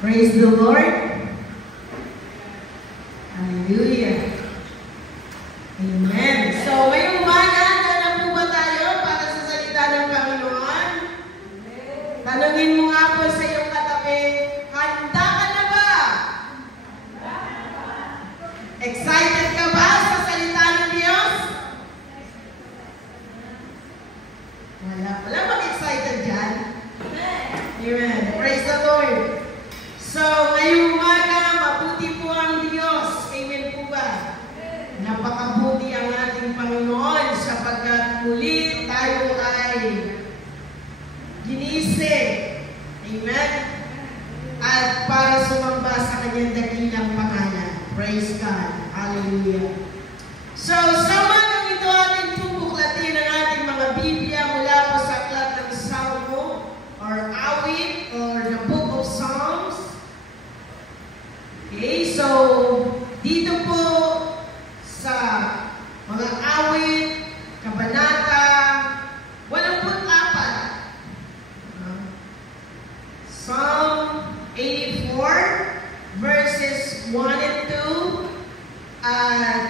Praise the Lord. Hallelujah. Amen. So, ngayong umaga, handa po ba tayo para sa salita ng Panginoon? Tanungin mo nga po sa iyong katabi, handa ka na ba? Excited ka ba sa salita ng Diyos? Wala bang excited dyan? Amen. Praise the Lord. So, ngayong umaga, mabuti po ang Diyos. Amen po ba? Napakabuti ang ating Panginoon sapagkat muli tayo ay ginising. Amen? At para sumamba sa kanyang dakilang pangalan. Praise God. Hallelujah. So, sa umagang ito ating pupuklatin ang ating mga Biblia mula po sa aklat ng Salmo or awit or the Book of Psalms. Okay, so dito po sa mga awit, kabanata, 84, Psalm 84, verses 1 and 2, at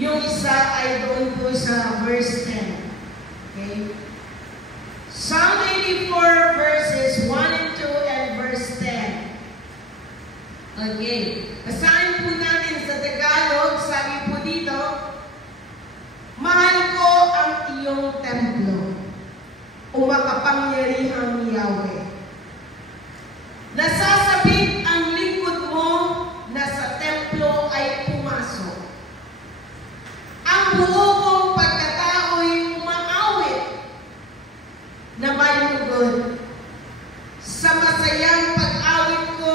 yung isa ay doon po sa verse 10. Okay? Psalm 84, verses 1 and 2, and verse 10. Okay. Basahin po natin sa Tagalog, sabi po dito, mahal ko ang iyong templo, o makapangyarihang Yahweh. Nasasabik ang lingkod mo na sa templo ay pumasok. Ang buo kong pagkatao'y umaawit na may lugod. Sa masayang pag-awit ko,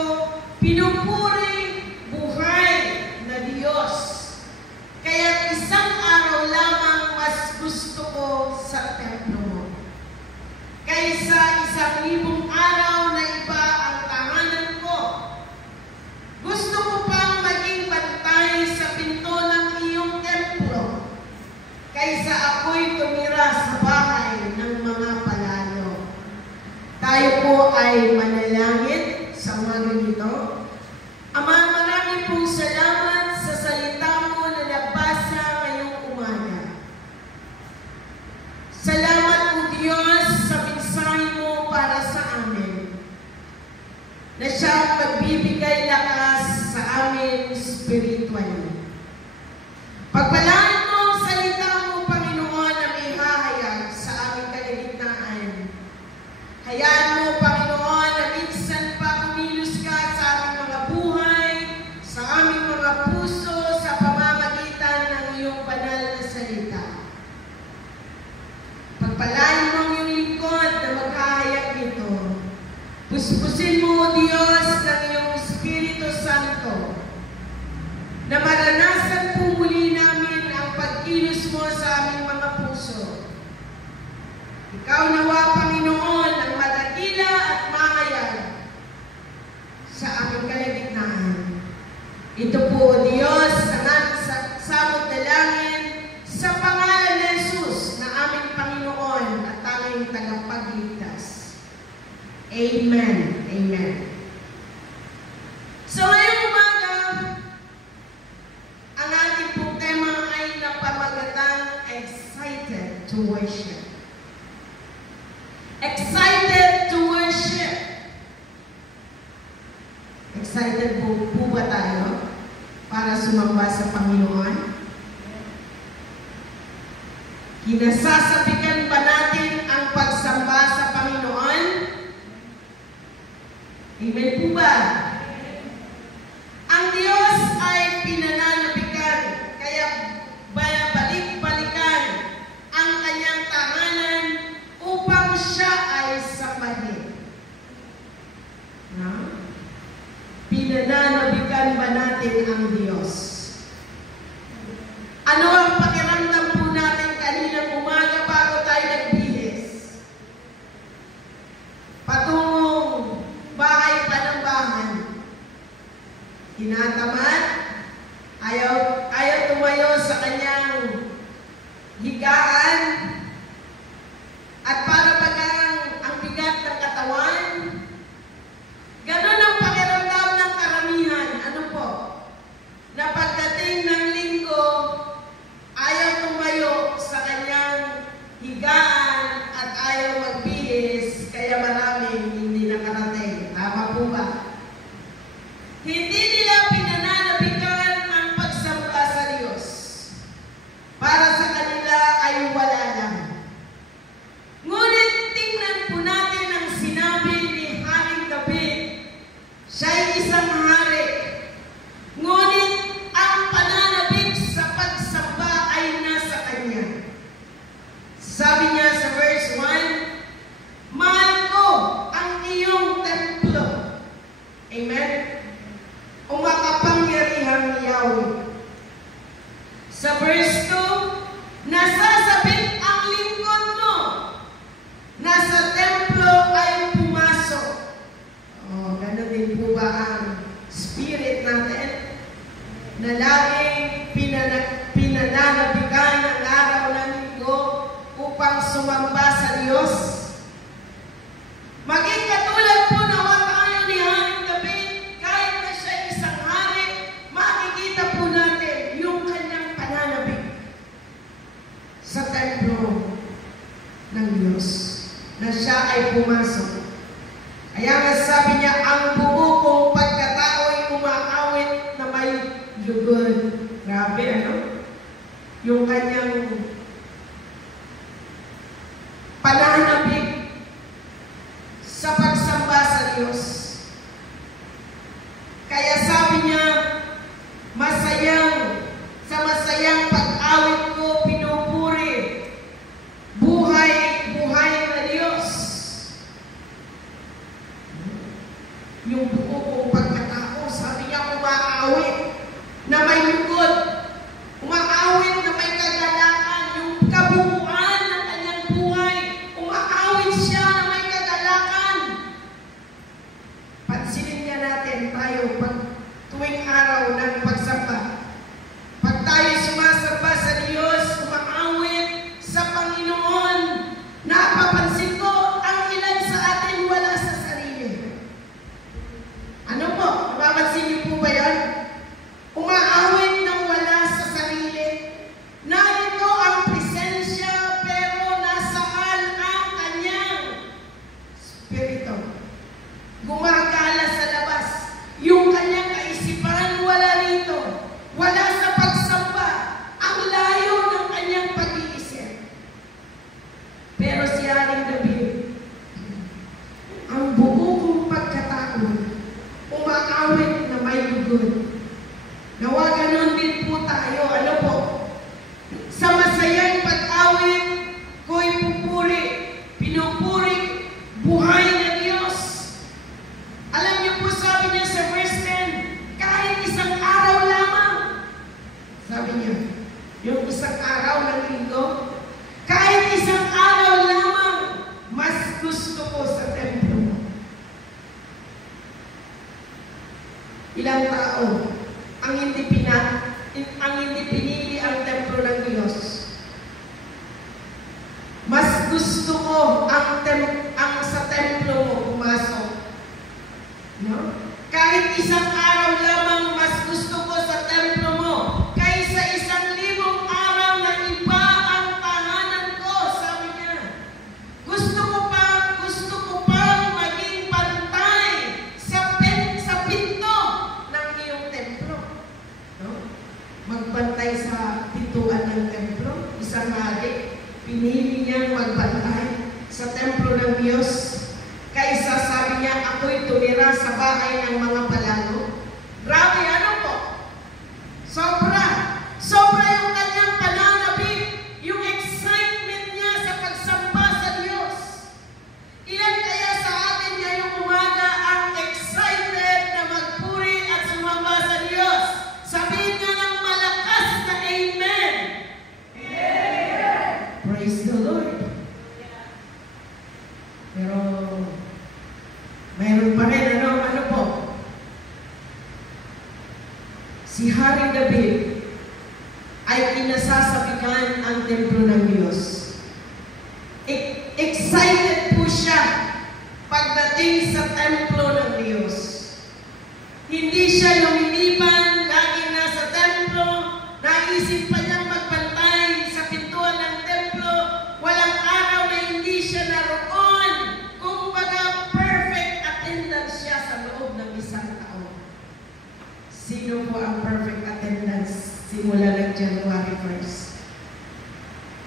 pinupuri buhay na Diyos. Kaya isang araw lamang mas gusto ko sa templo mo. Kaysa 1,000 araw na iba ang tahanan ko. Gusto ko pang maging bantay sa pinto ng iyong templo. Kaysa ako'y tumira sa bahay ng mga palalo. Tayo po ay manalangin sa mga ganito. Ama, marami pong salamat sa salita mo na nabasa ngayong umaga. Salamat po Diyos sa mensahe mo para sa amin, na siya magbibigay lakas sa amin spiritually. Pagpalaan mo ang salita mo, Panginoon, na may hahayag sa aming kalagitnaan. Hayaan mo, Panginoon, na minsan pa kumilos ka sa aming mga buhay, sa aming mga puso, sa pamamagitan ng iyong banal na salita. Pagpalain mo ang iyong lingkod na maghahayag nito. Puspusin mo, Diyos, ng iyong Espiritu Santo, na maranasan po muli namin ang pagkilos mo sa aming mga puso. Ikaw nawa, Panginoon, ang madakila at mahayag sa aming kalagitnaan. Ito po, Diyos, ang aming samot na langin sa pangalan ni Jesus na aming Panginoon at aming tagapagligtas. Amen. Amen. So, ngayong umaga, ang ating pong tema ay napamagatang excited to worship. Excited to worship. Excited po ba tayo para sumamba sa Panginoon? Kinasasabikan ba natin ang pagsamba sa Panginoon? Amen po ba? Ang Diyos ay pinananabikan, kaya balik-balikan ang kanyang tahanan upang siya ay sambahin. No? Pinananabikan ba natin ang Diyos? Ano ang pakiramdam po natin kaninang umaga bago tayo nagbihis? Patungong bahay pa ng bahay. Tinatamad, ayaw tumayo sa kanyang higaan, at para bagang ang bigat ng katawan, templo. Amen? O makapangyarihang Yahweh. Sa verse 2, nasasabik ang lingkod mo. Nasa templo ay pumasok. Gano'n din po ba ang spirit natin? Na laging pinananabigan ang araw ng linggo upang sumamba sa Diyos. Maging katulad po nawa tayo ni Haring David, kahit na siya isang hari, makikita po natin yung kanyang pananabik sa templo ng Diyos na siya ay pumasok. Kaya nga sabi niya, ang buo kong pagkatao ay umaawit na may lugod. Grabe, ano? Yung kanyang pananabik sa pagsamba sa Diyos. Kaya sabi niya, sa masayang pag-awit ko, pinupuri, buhay na Diyos. Yung buo kong pagkatao, sabi niya, umaawit na may lugod, umaawit na may kagalakan, yung kabuuan ng kanyang buhay, umaawit siya na may kagalakan. Pansinin niya natin tayo pag tuwing araw ng pagsamba. Pag tayo sumasamba sa Diyos, umaawit sa Panginoon, napapansin ko, ang ilan sa atin wala sa sarili. Ano po? Napapansin niyo po ba yan? Umaawit ng wala sa sarili. Narito ang presensya, pero nasaan ang kanyang spirito? Gumagala sa labas. Yung kanyang kaisipan wala rito. Wala sa pagsamba. Ang layo ng kanyang pag-iisip. Pero si Haring David, ang buo kong pagkatao, umaawit na may lugod. Nawa ganon din po tayo. Ano po? Sa masayang pag-awit, ko'y pinupuri, buhay na Diyos. Alam niyo po, sabi niya sa verse 10, kahit isang araw lamang, sabi niya, yung isang araw ng linggo, kahit isang araw lamang, mas gusto ko sa templo. Ilang tao ang hindi pinili ang templo ng Diyos. Mas gusto ko ang sa templo mo pumasok. No? Kahit isang araw lamang, mas gusto ko sa templo mo kaysa 1,000 araw na iba ang tahanan ko, sabi niya. Gusto ko pang maging pantay sa pinto ng iyong templo. No? Magbantay sa pintuan ng templo. Isang hari, pinili niyang magbantay sa templo ng Diyos. Kaysa sabi niya, ako'y tumira sa bahay ng mga palalo. Grabe, ano po? Sobra yung kanyang pananabik, yung excitement niya sa pagsamba sa Diyos. Ilan kaya sa atin ngayong umaga ang excited na magpuri at sumamba sa Diyos? Sabihin niya ng malakas na Amen. Amen. Praise the Lord. Pero mayroon pa rin, ano po? Si Haring David ay kinasasabikan ang templo ng Diyos. Excited po siya pagdating sa templo ng Diyos. Hindi siya lumilipan, laging nasa templo, naisip pa niyang magbantay sa pintuan ng templo, walang araw na hindi siya naroon. Kumbaga, perfect attendance siya sa loob ng isang taon. Sino po ang perfect attendance simula ng January 1st?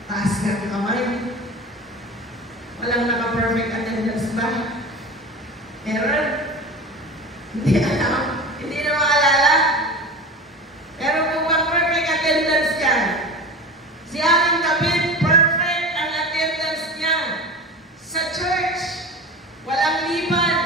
Taas ng kamay. Walang naka-perfect attendance ba? Meron? Hindi alam. Hindi na maalala. Pero kung bang perfect attendance ka, si Haring David, perfect ang attendance niya sa church. Walang liban.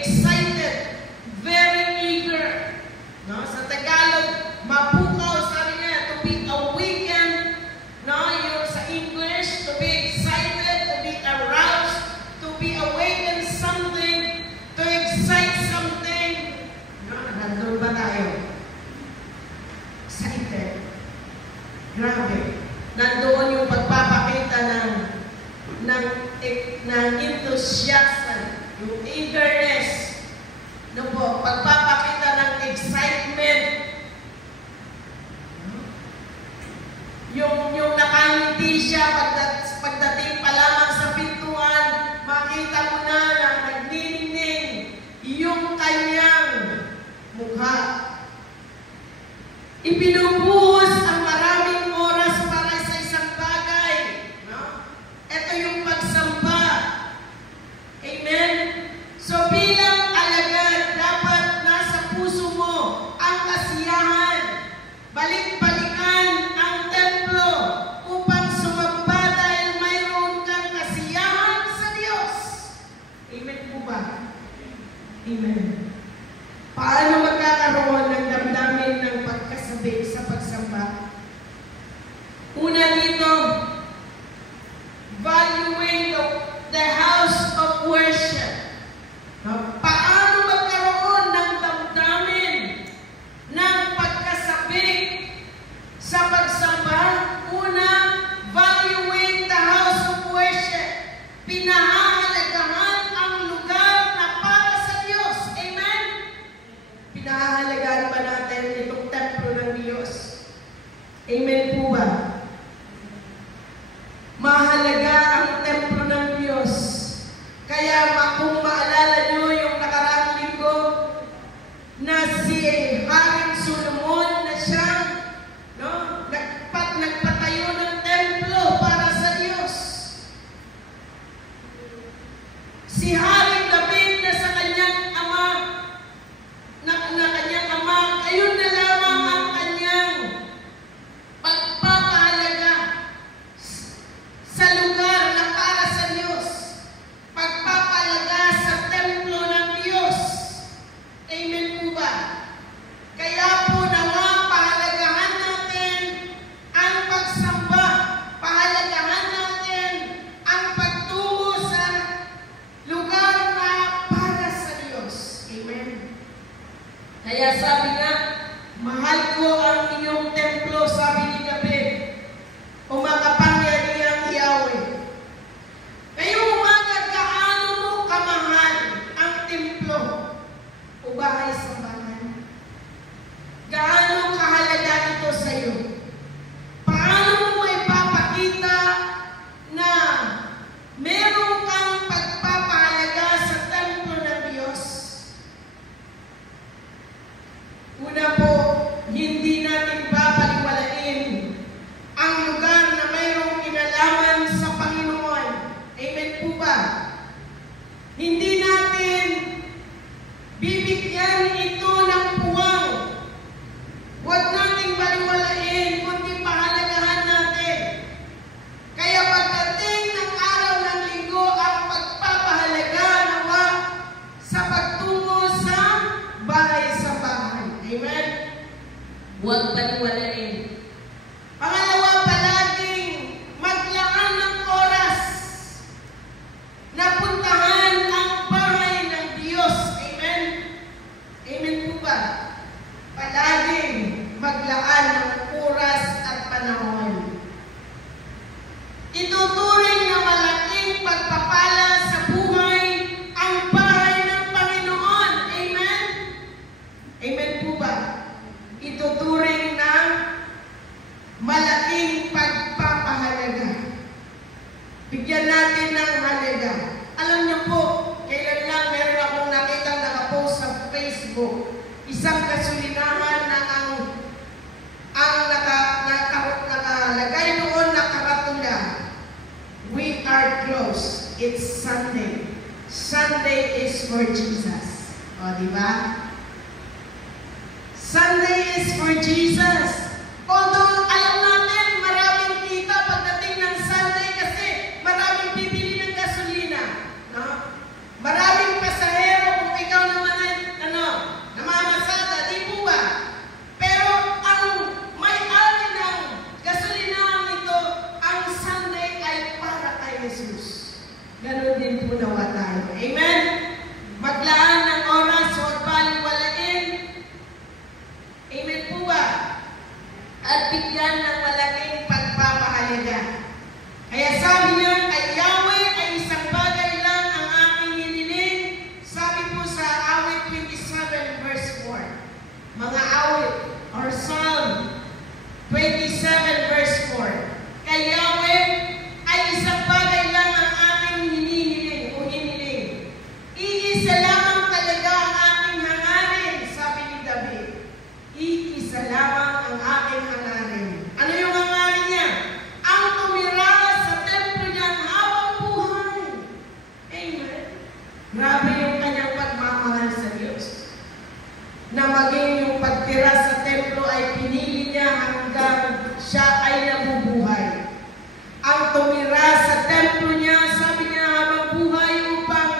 excited, very eager. No? Sa Tagalog, mapukaw, sabi niya, to be awakened. No? Yung sa English, to be excited, to be aroused, to be awakened something, to excite something. No? Nandun ba tayo? Excited. Grabe. Nandoon yung pagpapakita ng enthusiasm, yung eagerness, no po, pagpapakita ng excitement, yung nakangiti siya pagdating pa lamang sa pintuan, makita mo na nagniningning yung kanyang mukha. Ibinubuhos ang maraming oras para sa isang bagay. No? Ito yung pagsamba. Amen? So bilang alagad, dapat nasa puso mo ang kasiyahan. Balik-balikan ang templo upang sumamba dahil mayroon kang kasiyahan sa Diyos. Amen po ba? Amen. Paano magkakaroon ng damdamin ng pagkasabik sa pagsamba? Una dito, valuing the house of worship. Paano magkaroon ng damdamin ng pagkasabik sa pagsamba? Una, valuing the house of worship. Pinahahalagahan ang lugar na para sa Diyos. Amen? Pinahahalagaan ba natin itong templo ng Diyos? Amen po ba? Mahalaga ang templo ng Diyos. Kaya kung maalala nyo yung nakaraang linggo na si Haring Solomon na siya nagpatayo ng templo para sa Diyos. Si Haring David na sa kanyang ama, ayun na lamang ang kanyang pagpapahalaga sa lugar na para sa Diyos. Pagpapahalaga sa templo ng Diyos. Amen po ba? Kaya po nawa, pahalagahan natin ang pagsamba. Pahalagahan natin ang pagtungo sa lugar na para sa Diyos. Amen. Kaya sabi nga, mahal ko ang inyong templo, sabi ni David, o makapangyarihang Yahweh. Ngayong umaga, gaano mo kamahal ang templo o bahay sa bahay? Gaano kahalaga ito sa iyo? Paano mo may papakita na meron kang pagpapahalaga sa templo ng Diyos? Una po, hindi natin babaliwalain ang lugar na mayroong kinalaman sa Panginoon. Amen po ba? Hindi natin bibigyan ito ng puwang. Huwag nating baliwalain, kundi pahalagahan natin. Kaya pagdating ng araw ng linggo, ang pagpapahalaga nawa sa pagtungo sa bahay sa bahay. Amen? Huwag baliwalain. Pangalawa, palaging maglaan ng oras na puntahan ang bahay ng Diyos. Amen? Amen po ba? Palaging maglaan ng oras at panahon. Ituturing na malaking pagpapala sa buhay ang bahay ng Panginoon. Amen? Amen po ba? Ituturing na malaking pagpapahalaga. Bigyan natin ng halaga. Alam niyo po, kailan lang meron akong nakitang nakapost sa Facebook, isang kasulinahan na nakalagay noon na karatula, "We are closed. It's Sunday. Sunday is for Jesus." O, di ba? Sunday is for Jesus. Although, alam natin, maraming kita pagdating ng Sunday kasi maraming bibili ng gasolina. No? Maraming pasahero kung ikaw or Psalm 27 verse 4. Kay Yahweh ay isang bagay lang ang aking hinihiling o hiniling. Iisa lamang talaga ang aking hangarin, sabi ni David. Iisa lamang ang aking hangarin. Ano yung hangarin niya? Ang tumira sa templo niyang habang buhay. Amen. Grabe yung kanyang pagmamahal sa Diyos. Na maging yung pagtira sa templo ay pinili niya hanggang siya ay nabubuhay. Ang tumira sa templo niya, sabi niya habang buhay upang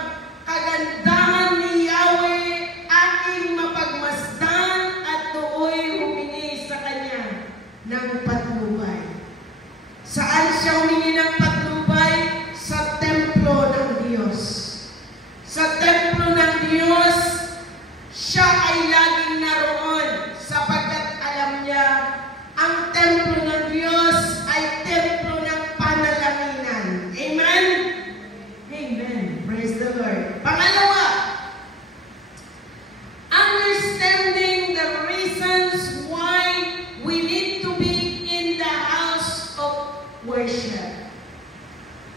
kagandahan ni Yahweh aking mapagmasdan at nooy humingi sa kanya ng patnubay. Saan siya humingi ng patnubay? Sa templo ng Diyos. Sa templo ng Diyos, siya ay laging naroon sapagkat alam niya ang templo ng Diyos ay templo ng panalangin. Amen? Amen. Praise the Lord. Pangalawa, understanding the reasons why we need to be in the house of worship.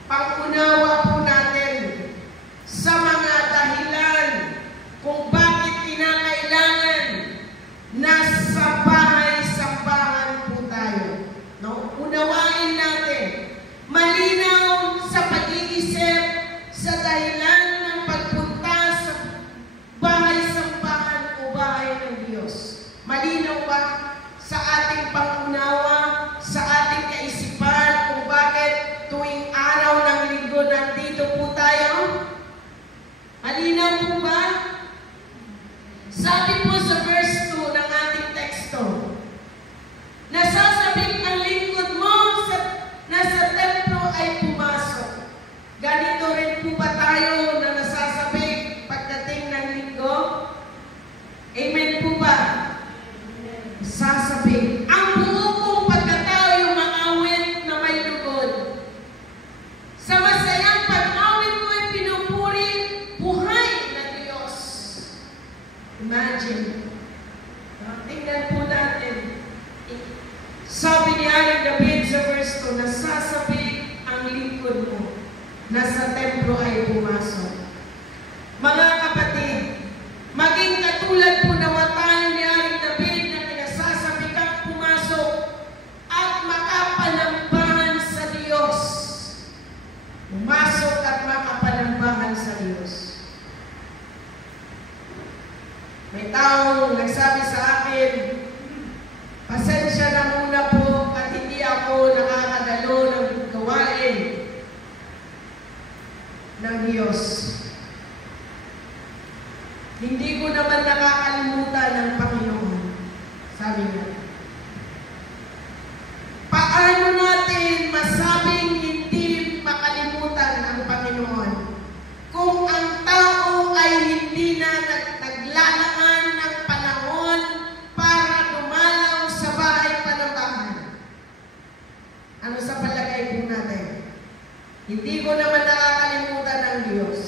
Pangunawa po natin sa mga dahilan kung bakit kinakailangan na sa bahay-sambahan po tayo. No? Unawain natin. Malinaw sa pag-iisip sa dahilan ng pagpunta sa bahay-sambahan o bahay ng Diyos. Malinaw ba sa ating pangunawa, sa ating kaisipan kung bakit tuwing araw ng linggo nandito po tayo? Malinaw po ba? Sabi po sa verse 2 ng ating teksto, nasasabik ang lingkod mo na sa templo ay pumasok. Ganito rin po ba tayo na nasasabik pagdating ng linggo? Amen po ba? Nasasabik. Ang buo kong pagkatao yung maawit na may lugod. Sa masayang pag-awit ko ay pinupuri buhay na Diyos. Imagine. Tingnan po natin. Sabi ni Aling David sa verse 2, nasasabik ang lingkod mo na sa templo ay pumasok. Mga kapatid, maging katulad po naman tayo ni Aling David na pinasasabik ang pumasok at makapanambahan sa Diyos. Pumasok at makapanambahan sa Diyos. May taong nagsabi sa akin, pasensya na muna po at hindi ako nakakadalo ng gawain ng Diyos. Hindi ko naman nakakalimutan ng Panginoon. Sabi niya. Paano natin masabing hindi makalimutan ang Panginoon kung ang tao ay hindi na naglalaan ng panahon para dumalaw sa bahay panambahan? Ano sa palagay po natin? Hindi ko naman nakakalimutan ng Diyos.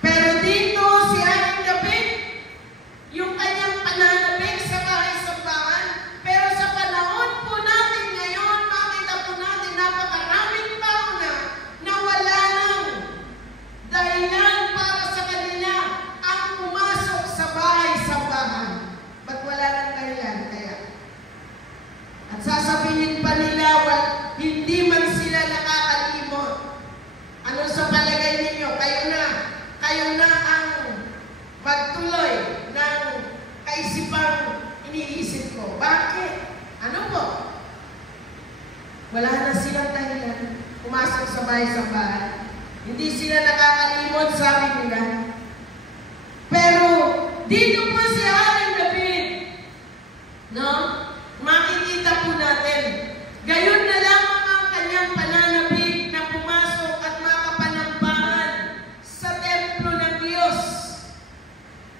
Pero dito si Aling David, yung kanyang pananabik sa bahay-sambahan, pero sa panahon po natin ngayon, makita po natin napakaraming tao na wala nang dahilan para sa kanila ang pumasok sa bahay-sambahan. Ba't wala nang dahilan kaya? At sasabihin pa nila, hindi man sila nakakalimot. Ano sa palagay ninyo? Kayo na ang magtuloy ng kaisipang iniisip ko. Bakit? Ano po? Wala na silang dahilan pumasok sa bahay-sambahan. Hindi sila nakakalimot, sabi nila. Pero dito po si Aling David, no? Makikita po natin, gayon na lamang ang kanyang pananabik na pumasok at makapanambahan sa templo ng Diyos.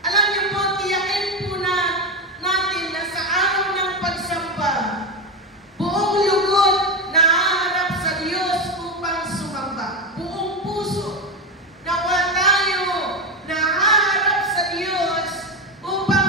Alam niyo po, tiyakin po natin na sa araw ng pagsamba, buong lugod na haharap sa Diyos upang sumamba. Buong puso, nawa tayo na haharap sa Diyos upang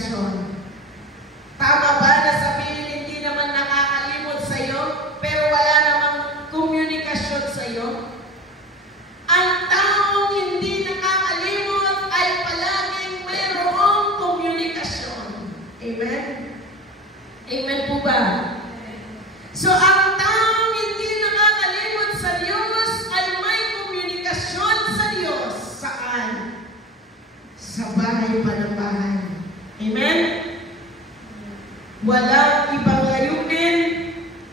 komunikasyon. Tama ba na sabihin hindi naman nakakalimot sa iyo, pero wala namang komunikasyon sa iyo? Ang taong hindi nakakalimot ay palaging mayroong komunikasyon. Amen? Amen po ba? So, ang taong hindi nakakalimot sa Diyos ay may komunikasyon sa Diyos. Saan? Sa bahay pa ng bahay. Amen? Walang ibang layunin,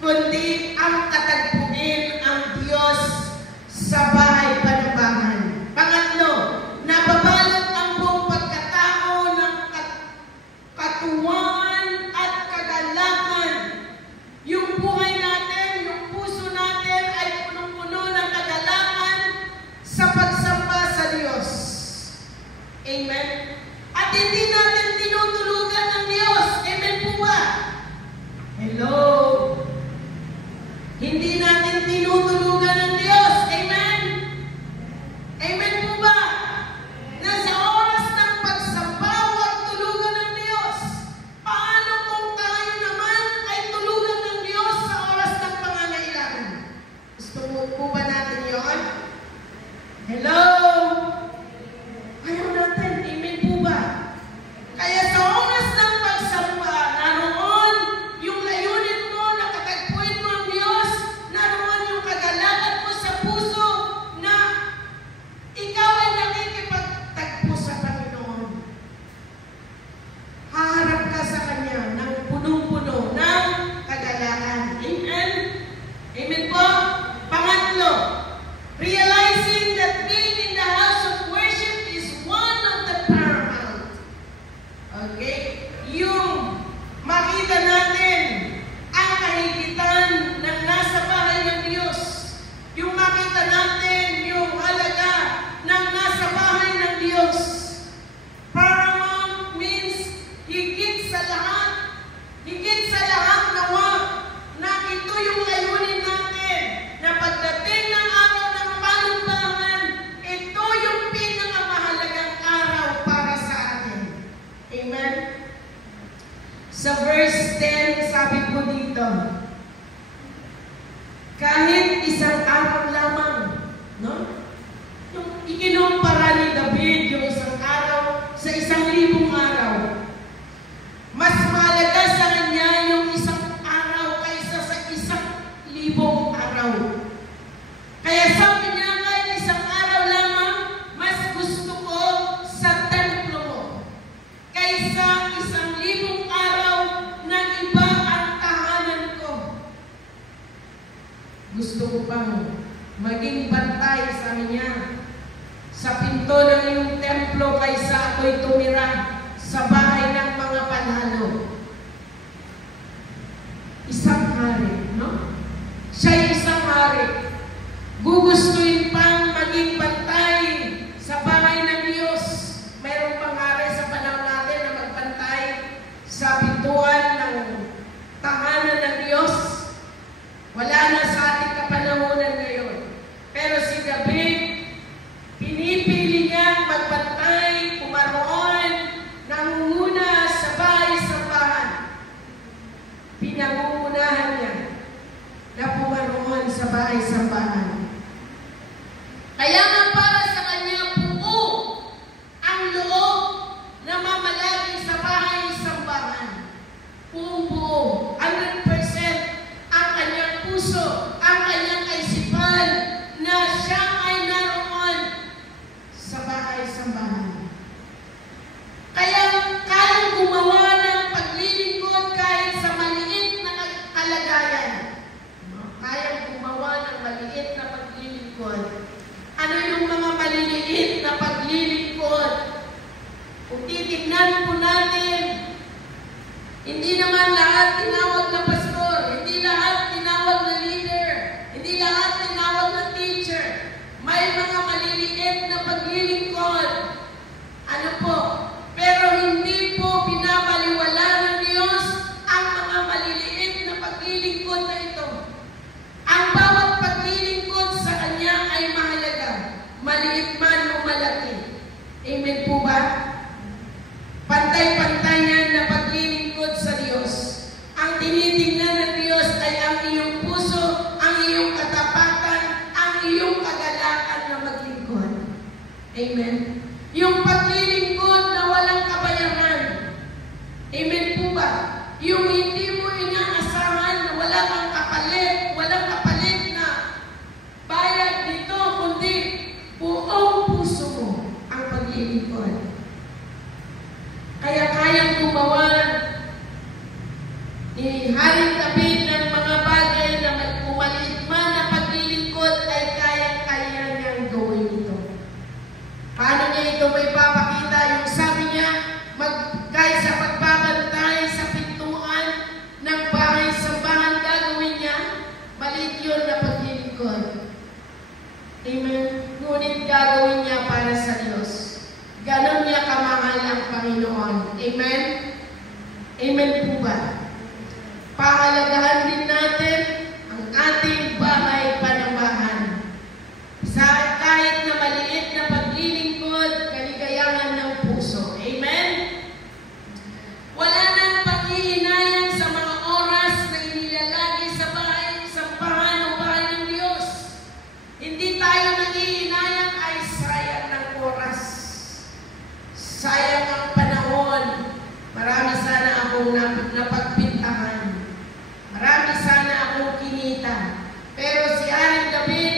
kundi ang katagpuin ang Diyos sa bahay pa ng bahay. Pangatlo, nababalot ang buong pagkatao ng katuwaan at kagalakan. Yung buhay natin, yung puso natin ay punong-puno ng kagalakan sa pagsamba sa Diyos. Amen? At hindi natin tinutulugan ng Diyos. Amen po ba? Hello? Hindi natin tinutulugan ng Diyos. Amen? Amen po ba? Na sa oras ng pagsamba, huwag tulugan ng Diyos. Paano kung tayo naman ay tulugan ng Diyos sa oras ng pangangailangan? Gusto mo po ba natin yun? Hello? Ayaw natin. Amen po ba? Kaya sa oras ng pagsamba, naroon yung layunin mo, nakatagpuin mo ang Diyos, naroon yung kagalakan mo sa puso na ikaw ay nakikipagtagpo sa Panginoon. Haharap ka sa Kanya ng punong-puno ng kagalakan. Amen? Amen po? Pangatlo, realizing that being in the house of worship is one of the paramount. Okay? Yung makita natin ang kahigitan ng nasa bahay ng Diyos. Yung makita natin yung halaga ng nasa bahay ng Diyos. Paramount means higit sa lahat. Higit sa lahat nawa na ito yung layunin natin na pagdating ng araw ng panumbahan, ito yung pinakamahalagang araw para sa atin. Amen? Sa verse 10, sabi po dito, kahit isang araw lamang, no? Yung ikinumpara ni David yung isang araw sa 1,000 araw. Mas mahalaga sa kanya yung isang araw kaysa sa 1,000 araw. Kaya sabi niya, kahit isang araw lamang, mas gusto ko sa templo mo. Kaysa 1,000 araw na iba ang tahanan ko. Gusto ko pang maging bantay, sabi niya, sa pinto ng iyong templo kaysa ako'y tumira sa bahay ng mga panalo. Isang hari, no? Siya'y isang hari. Gugustuhin pang maging bantay sa bahay ng Diyos. Mayroong panghari sa panahon natin na magbantay sa pintuan ng tahanan ng Diyos. Wala na sa ating kapanahonan ngayon. Pero si David, pinipili niya magbantay, pumaroon, nangunguna sa bahay-sambahan. Pinangungunahan niya na pumaroon sa bahay-sambahan. Kaya nga para sa kanya buo ang loob na mamalagi sa bahay-sambahan. Buo-buo, 100% ang kanyang puso, ang kanyang kaisipan na siya ay naroon sa bahay-sambahan. Kaya kayang gumawa ng paglilingkod kahit sa maliit na kalagayan. Kayang gumawa ng maliit na paglilingkod. Ano yung mga maliliit na paglilingkod? Kung titignan po natin, hindi naman lahat tinawag na pastor, hindi lahat tinawag na leader, hindi lahat tinawag na teacher. May mga maliliit na paglilingkod. Ano po? Pero hindi po pinapaliwala ng Diyos ang mga maliliit na paglilingkod na ito. Ang bawat paglilingkod sa Kanya ay mahalaga, maliit man o malaki. Amen po ba? Pantay-pantay kasaysayan na paglilingkod sa Diyos. Ang tinitingnan ng Diyos ay ang iyong puso, ang iyong katapatan, ang iyong kagalakan na maglingkod. Amen? Yung paglilingkod na walang kabayaran. Amen po ba? Yung hindi mo inaasahan na wala kang walang kapalit na bayad dito, kundi buong puso mo ang paglilingkod. Kaya kayang gumawa ni Haring David ng mga bagay na maliit man na paglilingkod ay kayang-kaya niyang gawin ito. Paano niya ito may papakita? Yung sabi niya, kahit sa pagbabantay sa pintuan ng bahay-sambahan gagawin niya, maliit yun na paglilingkod. Amen? Ngunit gagawin niya para sa Diyos. Ganon niya kamahal ang Panginoon. Amen? Amen po ba? Pahalagahan din natin ang ating bahay-panambahan. Kahit na maliit na paglilingkod, kaligayahan ng puso. Amen? Wala nang pag-iinayang sa mga oras na inilalagay sa bahay-sambahan o bahay ng Diyos. Hindi tayo nag-iinayang ay sayang ng oras. Sayang ang panahon. Marami sana akong napagpintahan. Marami sana akong kinita. Pero si Haring David,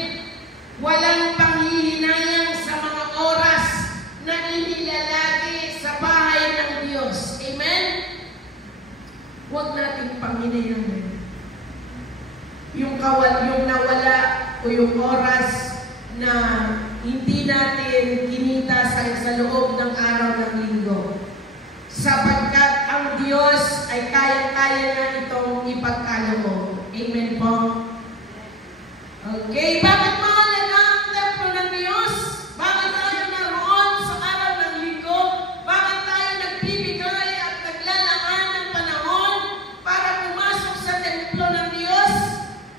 walang panghihinayang sa mga oras na inilalagay sa bahay ng Diyos. Amen? Huwag nating panghinayang yung nawala o yung oras na hindi natin kinita sa loob ng araw ng linggo. Sapagkat ang Diyos ay kaya-kaya na itong ipagkaloob. Amen po? Okay, bakit mahalaga ang templo ng Diyos? Bakit tayo naroon sa araw ng linggo? Bakit tayo nagbibigay at naglalaan ng panahon para pumasok sa templo ng Diyos?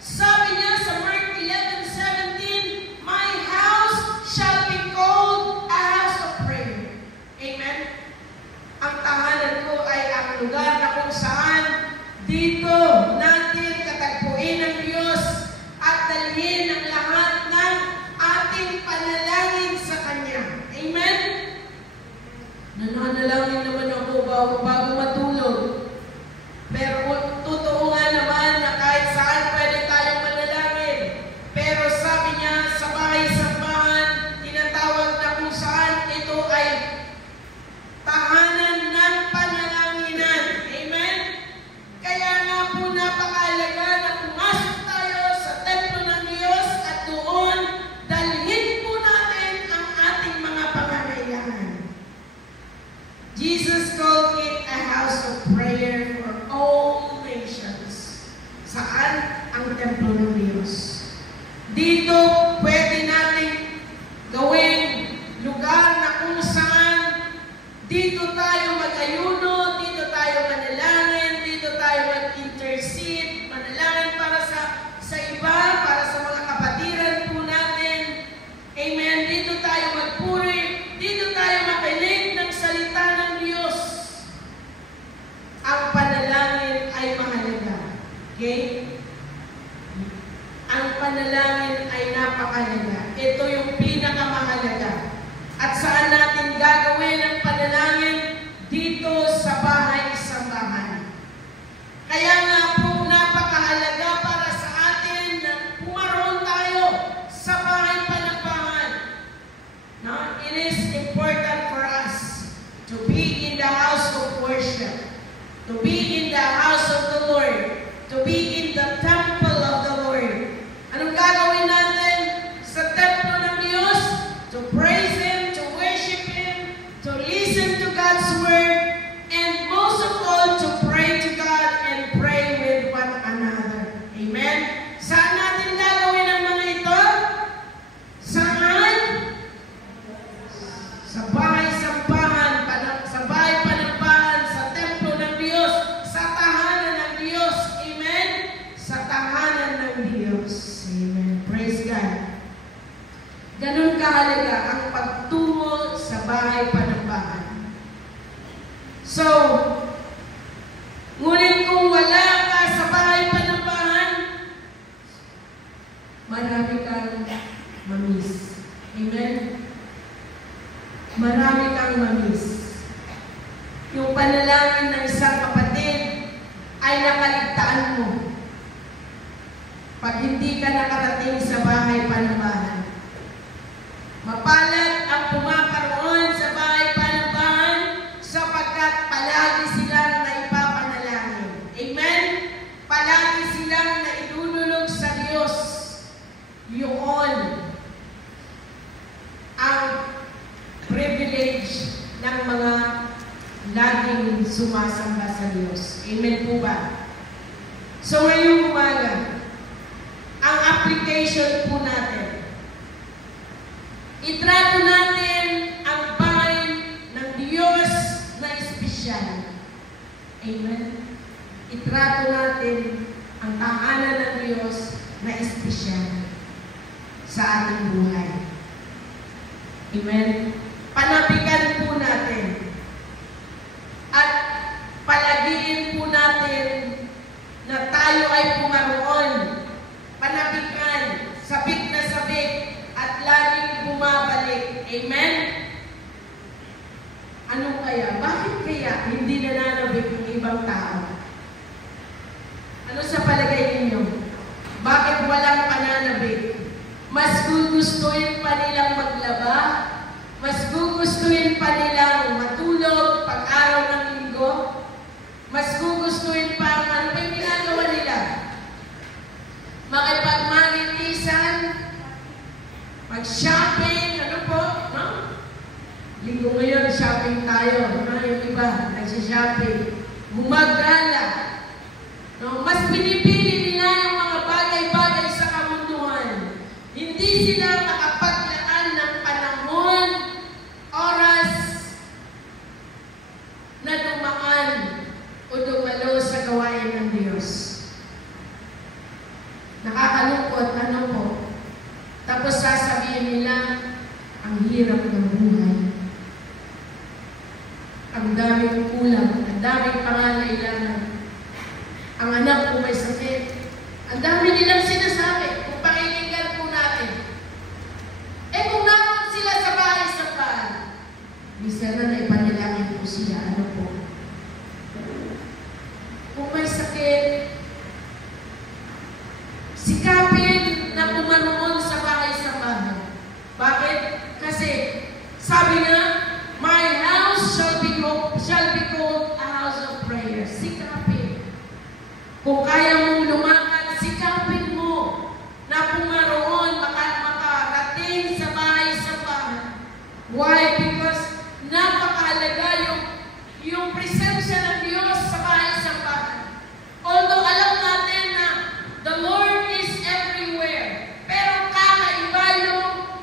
Sabi niya sa Mark 11:17, "My house shall be called a house of prayer." Amen? Ang tahanan ko ay ang lugar na kung saan dito natin katagpuin ng Diyos at dalhin ang lahat ng ating panalangin sa Kanya. Amen? Nananalangin naman ako bago matulog. Pero totoo nga naman na kahit saan pwede tayong manalangin. Pero sabi niya sa bahay-sambahan, tinatawag na kung saan ito ay tahanan ng panalangin. Amen? Kaya nga po napakahalaga na pumasok tayo sa templo ng Diyos at doon dalhin po natin ang ating mga pangangailangan. Jesus called it a house of prayer for all nations. Saan? Ang templo ng Diyos. Dito pwede nating gawin lugar na kung saan dito tayo mag-ayuno, dito tayo manalangin, dito tayo mag-intercede, manalangin para sa iba, para sa mga kapatiran po natin. Amen. Dito tayo magpuri, dito tayo makinig ng salita ng Diyos. Ang panalangin ay mahalaga. Okay? Ang panalangin ay napakahalaga. Ito yung pinakamahalaga. At saan natin gagawin ang panalangin? Dito sa bahay-sambahan. Kaya nga po napakahalaga para sa atin na pumaroon tayo sa bahay-panambahan. Now, it is important for us to be in the house of worship, to be in the house of the Lord, to be in the temple of the Lord. Anong gagawin natin sa templo ng Diyos? To praise Him, to worship Him, to listen to God's Word, and most of all, to pray to God and pray with one another. Amen? Saan natin gagawin ang mga ito? Saan? Sa bahay-sambahan, sa bahay-panambahan, sa templo ng Diyos, sa tahanan ng Diyos. Amen? Sa tahanan ng Diyos. Amen. Praise God. Ganun kahalaga ang pagtungo sa bahay-panambahan. So, marami kang mamiss. Amen? Marami kang mamiss. Yung panalangin ng isang kapatid ay nakaligtaan mo. Pag hindi ka nakarating sa bahay panambahan. Mapalad ang pumakaroon sa bahay panambahan sapagkat palagi silang naipapanalangin. Amen? Palagi silang naidudulog sa Diyos. Yun ang privilege ng mga laging sumasamba sa Diyos. Amen po ba? So ngayong umaga, ang application po natin, itrato natin ang bahay ng Diyos na espesyal. Amen? Itrato natin ang tahanan ng Diyos na espesyal sa ating buhay. Amen? Panabigan po natin at palagiin po natin na tayo ay pumaroon. Panabigan, sabik na sabik, at laging bumabalik. Amen? Ano kaya? Bakit kaya hindi nananabik ng ibang tao? Ano sa palagay ninyo? Bakit walang pananabik? Mas gugustuhin pa nilang maglaba? Mas gugustuhin pa nilang matulog pag-araw ng linggo? Mas gugustuhin pa ano ba yung ginagawa nila? Makipagmanitisan, mag-shopping, ano po, no? Linggo ngayon, shopping tayo, no? Yung iba, nagsa-shopping. Gumagala. No? Mas pinipili nila yung mga bagay-bagay sa kamunduhan. Hindi sila makapaglaan ng panahon, oras, na dumaan o dumalo sa gawain ng Diyos. Nakakalungkot, ano po? Tapos sasabihin nila, ang hirap ng buhay. Ang daming kulang, ang daming pangangailangan. Ang anak ko may sakit. Ang dami nilang sinasabi, kung pakinggan po natin. Eh kung naman sila sa bahay sa bahay, minsan na ipanalangin po siya, ano po? Kung may sakit, sikapin na pumanoon sa bahay sa bahay. Bakit? Kasi sabi nga, my house shall be called a house of prayer. Sikapin. Kung kaya mong lumakad, sikapin mo na pumaroon, makarating sa bahay sa bahay. Why? Because napakahalaga yung presensya ng Diyos sa bahay sa bahay. Although alam natin na the Lord is everywhere, pero kakaiba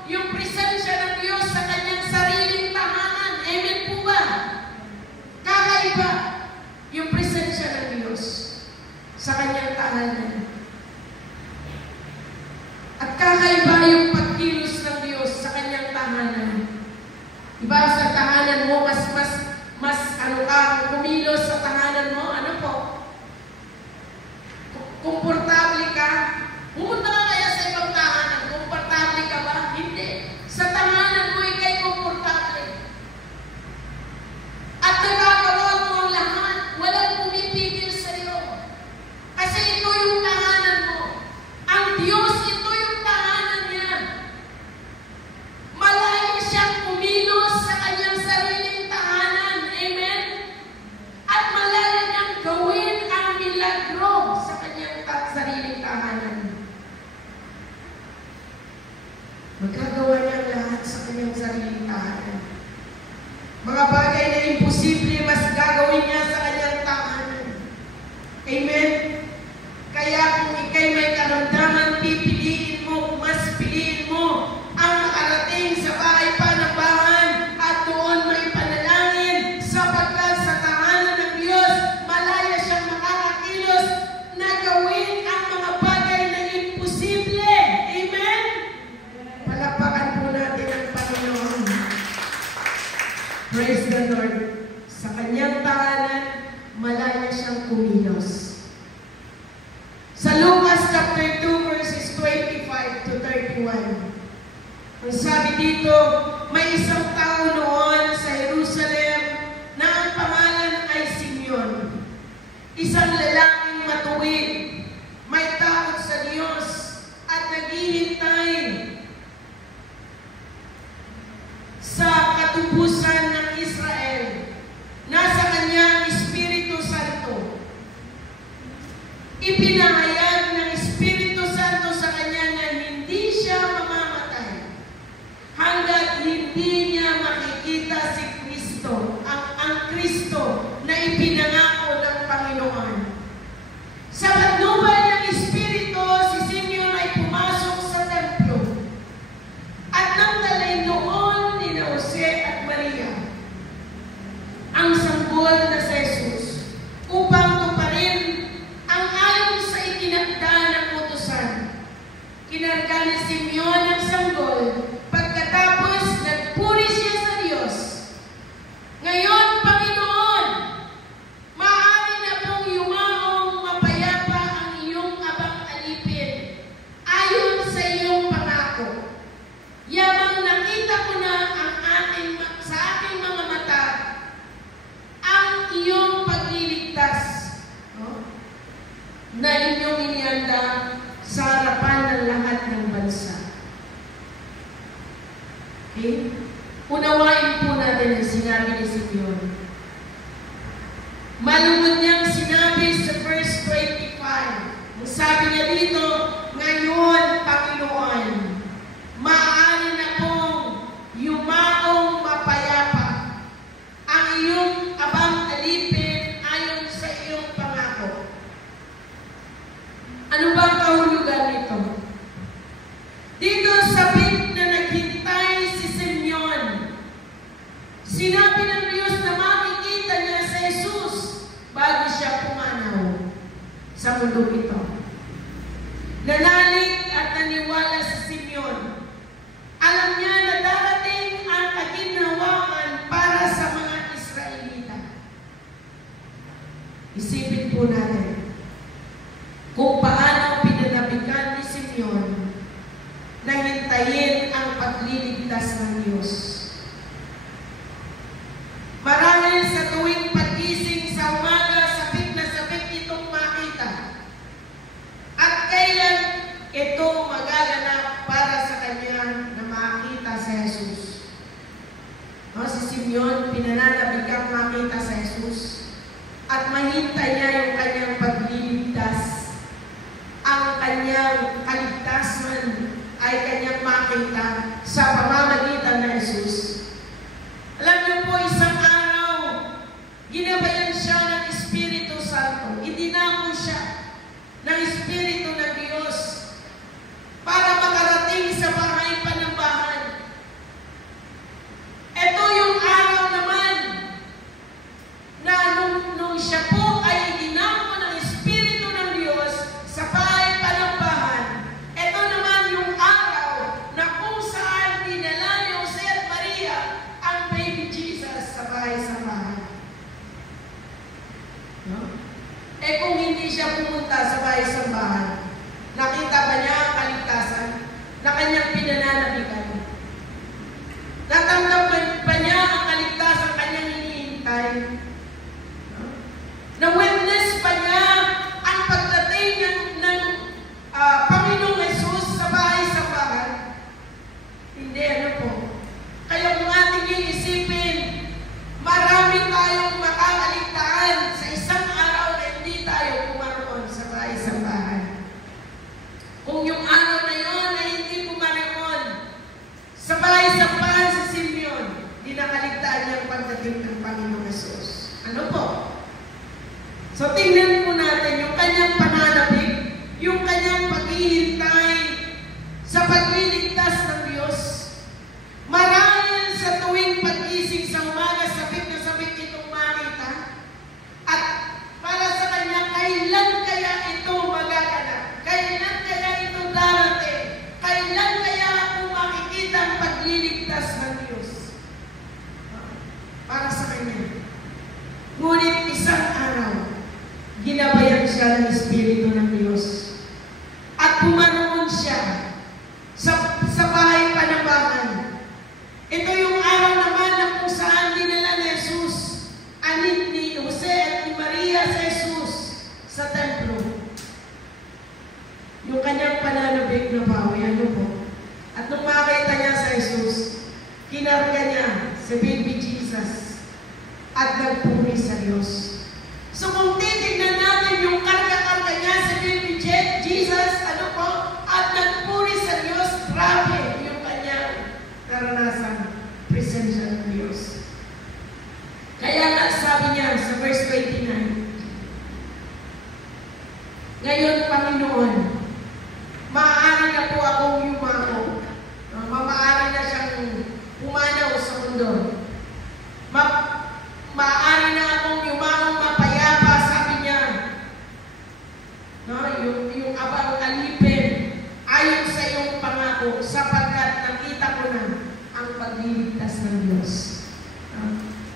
yung presensya ng Diyos sa kanyang sariling tahanan. Amen po ba? Kakaiba yung presensya ng Diyos sa kanyang tahanan. At kakaiba yung pagkilos ng Diyos sa kanyang tahanan. Diba sa tahanan mo, mas ano ka, kumilos sa tahanan mo, ano po? Komportable ka? Pumunta ka kaya sa ibang tahanan, komportable ka ba? Hindi. Sa tahanan mo, ikay komportable. At nagagawa mo ang lahat, walang pumipigil sa iyo. Kasi ito yung tahanan mo. Ang Diyos, ito yung tahanan niya. Malayo siyang kumilos sa kanyang sariling tahanan. Amen? At malayo niyang gawin ang milagro sa kanyang sariling tahanan. Magagawa niya lahat sa kanyang sariling tahanan. Mga bagay na imposible, mas gagawin niya sa kanyang tahanan. Amen? Kaya kung ikay may karamdaman, pipiliin mo, mas piliin mo ang makarating sa bahay panambahan at doon may panalangin sapagkat sa tahanan ng Diyos, malaya siyang makakakilos na gawin ang mga bagay na imposible. Amen? Palapakan po natin ang Panginoon. Praise the Lord. Sa 31. Ang sabi dito, may isang tao noon sa Jerusalem na ang pangalan ay Simeon. Isang lalaking matuwid, may takot sa Diyos at naghihintay sa katubusan ng Israel. Nasa kanya ang Espiritu Santo. Ipinahayag ng Espiritu Santo sa kanya na hindi siya mamamatay hanggat hindi niya makikita si Kristo, ang Kristo na ipinangako ng Panginoon. Sa patnubay ng Espiritu, si Simeon ay pumasok sa templo at nang dalhin noon ni Jose at Maria ang sanggol na si Jesus upang tuparin ang ayon sa itinakda ng utusan. Kinarga ni Simeon ang sanggol. Pagkatapos, nagpuri siya sa Diyos. Ngayon, Panginoon, maaari na pong yumaong mapayapa ang iyong abang alipin ayon sa iyong pangako. Yamang nakita ko na sa aking mga mata ang iyong pagliligtas, na inyong inianda sa harapan ng lahat ng bansa. Okay? Unawain po natin ang sinabi ni Simeon. Malungod niyang sinabi sa verse 25. Ang sabi niya dito, ngayon, Panginoon, maaari na pong yumaong mapayapa ang iyong abang alipin ayon sa iyong pangako. Ano ba ang kahulugan nito? Dito sabik na naghintay si Simeon. Sinabi ng Diyos na makikita niya sa Jesus bago siya pumanaw sa mundo ito. Nanalig at naniwala si Simeon. Alam niya na darating ang kaginhawaan para sa mga Israelita. Isipin po natin kung paano pinanabigan ni Simeon na hintayin ang pagliligtas ng Diyos. Marahil sa tuwing pagising sa umaga, sabik na sabik itong makita. At kailan ito magaganap para sa kanya na makita sa Jesus. Si Simeon, pinananabigang makita sa Jesus at mahintay niya yung kanyang pagliligtas. Ang kanyang kaligtasan ay kanyang makita sa pamamagitan ng Jesus. Alam niyo po, isang araw, ginabayan siya ng Espiritu Santo. Idinako siya ng Espiritu ng Diyos para makarating sa bahay panambahan. Ito yung araw naman na nung siya po ay idinako ng Espiritu ng Diyos sa bahay panambahan. Ito naman yung araw na kung saan dinala ni Jose at Maria ang baby Jesus sa bahay-sambahan. No? Kung hindi siya pumunta sa bahay-sambahan, nakita ba niya ang kaligtasan na kanyang pinananabigan? Natanggap ba niya ang kaligtasan kanyang hinihintay? No? Na-witness pa niya ang pagdating ng Panginoong Jesus sa bahay-sambahan? Hindi, ano po? Kaya kung ating iisipin, marami tayong makakaligtaan sa isang araw na hindi tayo pumaroon sa bahay-sambahan. Kung yung araw na yun ay hindi pumaroon sa bahay-sambahan sa Simeon, di nakaligtaan niya ang pagdating ng Panginoong Jesus. Ano po? So tingnan po natin yung kanyang pananabik, yung kanyang paghihintay sa pagliligtas ng Diyos. Marahil sa tuwing pag-ising sa umaga, sabik na sabik itong makita. At para sa kanya, kailan kaya ito magaganap? Kailan kaya ito darating? Kailan kaya ako makikita ang pagliligtas ng Diyos? Para sa kanya. Ngunit isang araw, ginabayan siya ng Espiritu ng Diyos. At pumaroon siya sa kinarga niya si baby Jesus at nagpuri sa Diyos. So kung titignan natin yung karga-karga niya si baby Jesus, at nagpuri sa Diyos, grabe yung kanyang naranasan, presensya ng Diyos. Kaya nga sabi niya sa verse 29, ngayon, Panginoon, maaari na po akong yumako. Maaari na siyang pumanaw sa mundo. Maaari na akong yumako mapayapa, sabi niya. Yung abang alipin, ayon sa iyong pangako, sapagkat nakita ko na ang pagliligtas ng Diyos.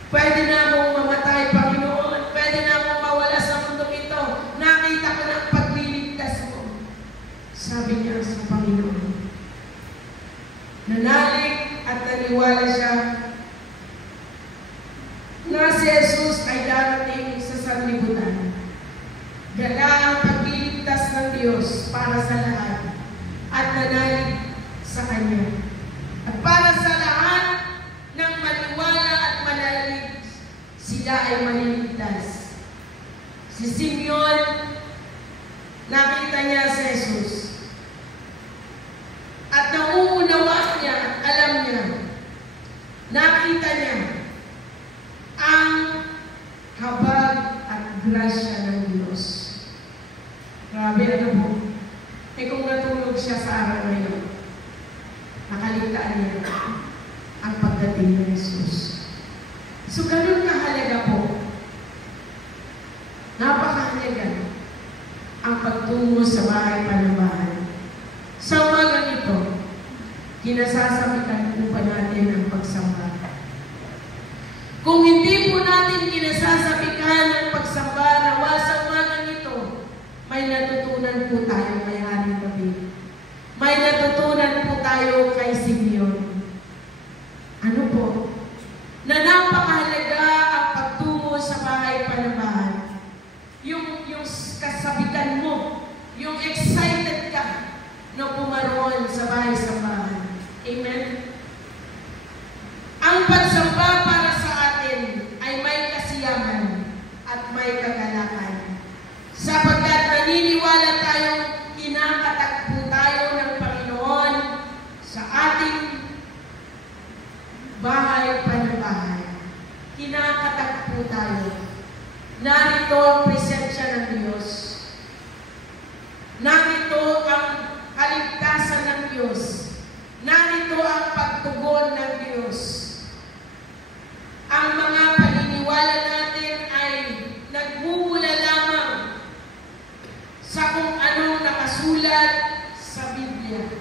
Pwede na akong mamatay, Panginoon. Pwede na akong mawala sa mundong ito. Nakita ko na ang pagliligtas mo. Sabi niya sa Panginoon. Nanalig at naniwala siya na si Jesus ay darating sa sanlibutan. Dala ang pagliligtas ng Diyos para sa lahat at nanalig sa Kanya. At para sa lahat ng maniwala at manalig, sila ay maliligtas. Si Simeon, nakita niya si Jesus. At nauunawa niya, alam niya, nakita niya ang habag at grasya ng Diyos. Grabe, po. Kung natulog siya sa araw na yun, nakaligtaan niya ang pagdating ng Jesus. So, ganun kahalaga po. Napakahalaga ang pagtungo sa bahay panambahan. Sa umaga nito, kinasasabikan po pa natin ang pagsamba. Kung hindi po natin kinasasabikan ang pagsamba, nawa sa umaga nito, may natutunan po tayo kay Haring David. May natutunan po tayo kay Simeon. Ano po? Na napakahalaga ang pagtungo sa bahay panambahan. Yung kasabikan mo, yung excited ka na pumaroon sa bahay sambahan. Amen? Ang pagsamba para sa atin ay may kasiyahan at may kagalakan. Sapagkat naniniwala tayong kinakatagpo tayo ng Panginoon sa ating bahay panambahan. Kinakatagpo tayo. Narito ang presensya ng Diyos. Narito ang kaligtasan ng Diyos. Narito ang pagtugon ng Diyos. Ang mga paniniwala natin ay nagmumula lamang sa kung anong nakasulat sa Biblia.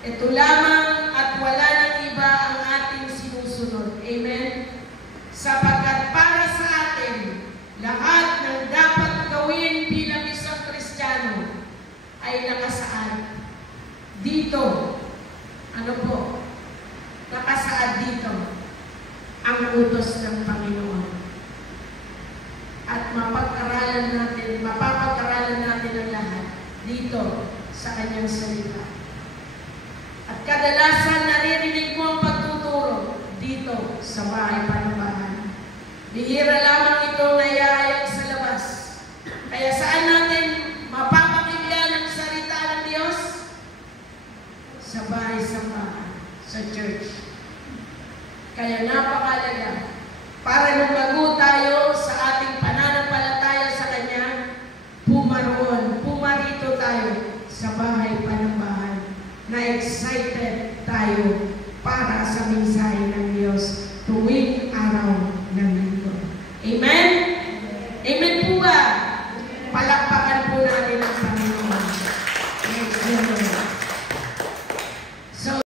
Ito lamang at wala nang iba ang ating sinusunod. Amen? Sapagkat para sa atin, lahat ng dapat gawin bilang isang Kristiyano ay nakasaad dito. Ano po? Nakasaad dito ang utos ng Panginoon. At mapapag-aralan natin ang lahat dito sa Kanyang salita. At kadalasan naririnig mo ang pagtuturo dito sa bahay panambahan. Bihira lamang itong naiayag sa labas. Kaya saan natin mapapakinggan ang salita ng Diyos? Sa bahay sambahan, sa church. Kaya napakalaga para lumago tayo sa ating pananampalataya sa Kanya, pumarito tayo sa bahay panambahan na excited tayo para sa mensahe ng Diyos tuwing